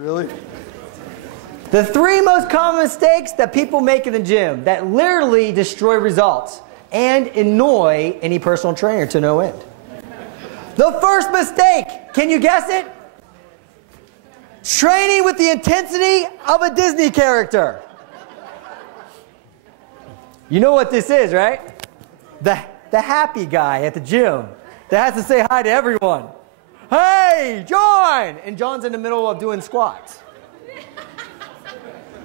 Really? The 3 most common mistakes that people make in the gym that literally destroy results and annoy any personal trainer to no end. The first mistake, can you guess it? Training with the intensity of a Disney character. You know what this is, right? The happy guy at the gym that has to say hi to everyone. Hey, John! And John's in the middle of doing squats.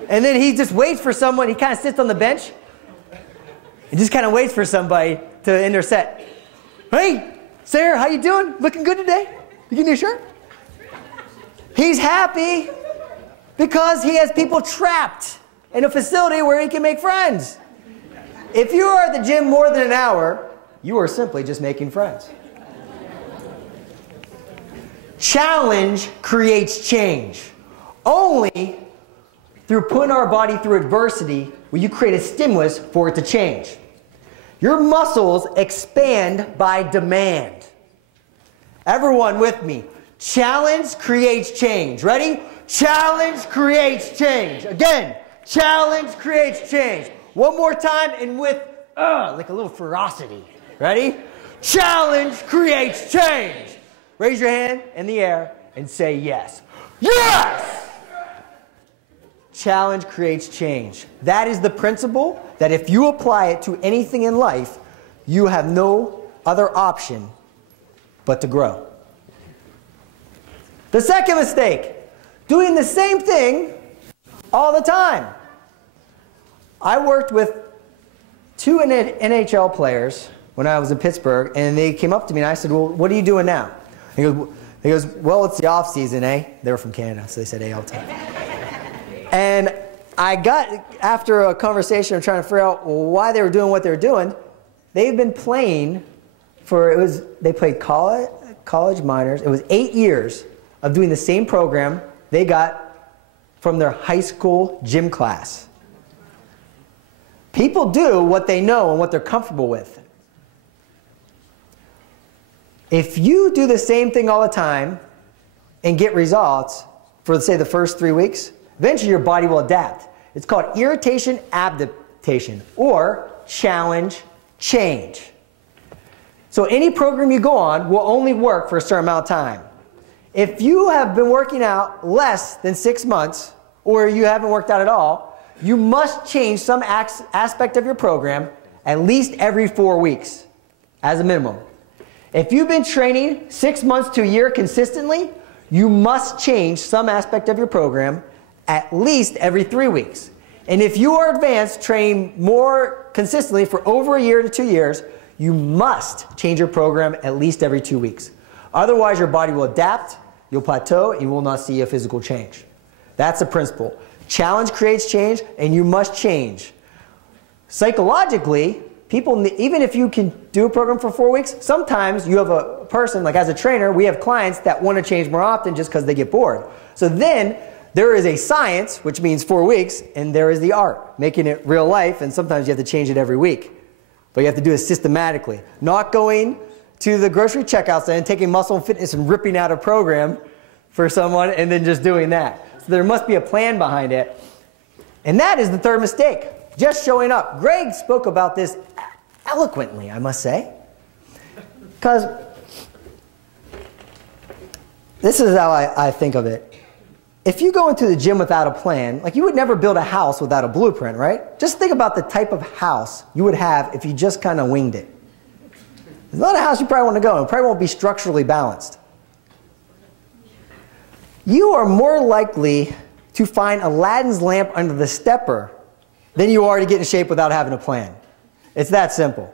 And then he just waits for someone. He kind of sits on the bench and just kind of waits for somebody to end their set. Hey, Sarah, how you doing? Looking good today? You getting your shirt? He's happy because he has people trapped in a facility where he can make friends. If you are at the gym more than an hour, you are simply just making friends. Challenge creates change. Only through putting our body through adversity will you create a stimulus for it to change. Your muscles expand by demand. Everyone with me. Challenge creates change. Ready? Challenge creates change. Again, challenge creates change. One more time and with like a little ferocity. Ready? Challenge creates change. Raise your hand in the air and say yes. Yes! Challenge creates change. That is the principle that if you apply it to anything in life, you have no other option but to grow. The second mistake, doing the same thing all the time. I worked with 2 NHL players when I was in Pittsburgh, and they came up to me and I said, well, what are you doing now? He goes, well, it's the off season, eh? They were from Canada, so they said, eh, all the time. And I got, after a conversation of trying to figure out why they were doing what they were doing, they've been playing for, they played college minors. It was 8 years of doing the same program they got from their high school gym class. People do what they know and what they're comfortable with. If you do the same thing all the time and get results for, say, the first 3 weeks, eventually your body will adapt. It's called irritation adaptation or challenge change. So any program you go on will only work for a certain amount of time. If you have been working out less than 6 months or you haven't worked out at all, you must change some aspect of your program at least every 4 weeks as a minimum. If you've been training 6 months to a year consistently, you must change some aspect of your program at least every 3 weeks. And if you are advanced, training more consistently for over a year to 2 years, you must change your program at least every 2 weeks. Otherwise, your body will adapt, you'll plateau, and you will not see a physical change. That's the principle. Challenge creates change, and you must change. Psychologically, people, even if you can do a program for 4 weeks, sometimes you have a person, like as a trainer, we have clients that want to change more often just because they get bored. So then there is a science, which means 4 weeks, and there is the art, making it real life, and sometimes you have to change it every week. But you have to do it systematically. Not going to the grocery checkout stand and taking Muscle and Fitness and ripping out a program for someone and then just doing that. So there must be a plan behind it. And that is the third mistake, just showing up. Greg spoke about this eloquently, I must say. Because this is how I think of it. If you go into the gym without a plan, like you would never build a house without a blueprint, right? Just think about the type of house you would have if you just kind of winged it. There's not a house you probably want to go in. It probably won't be structurally balanced. You are more likely to find Aladdin's lamp under the stepper than you are to get in shape without having a plan. It's that simple.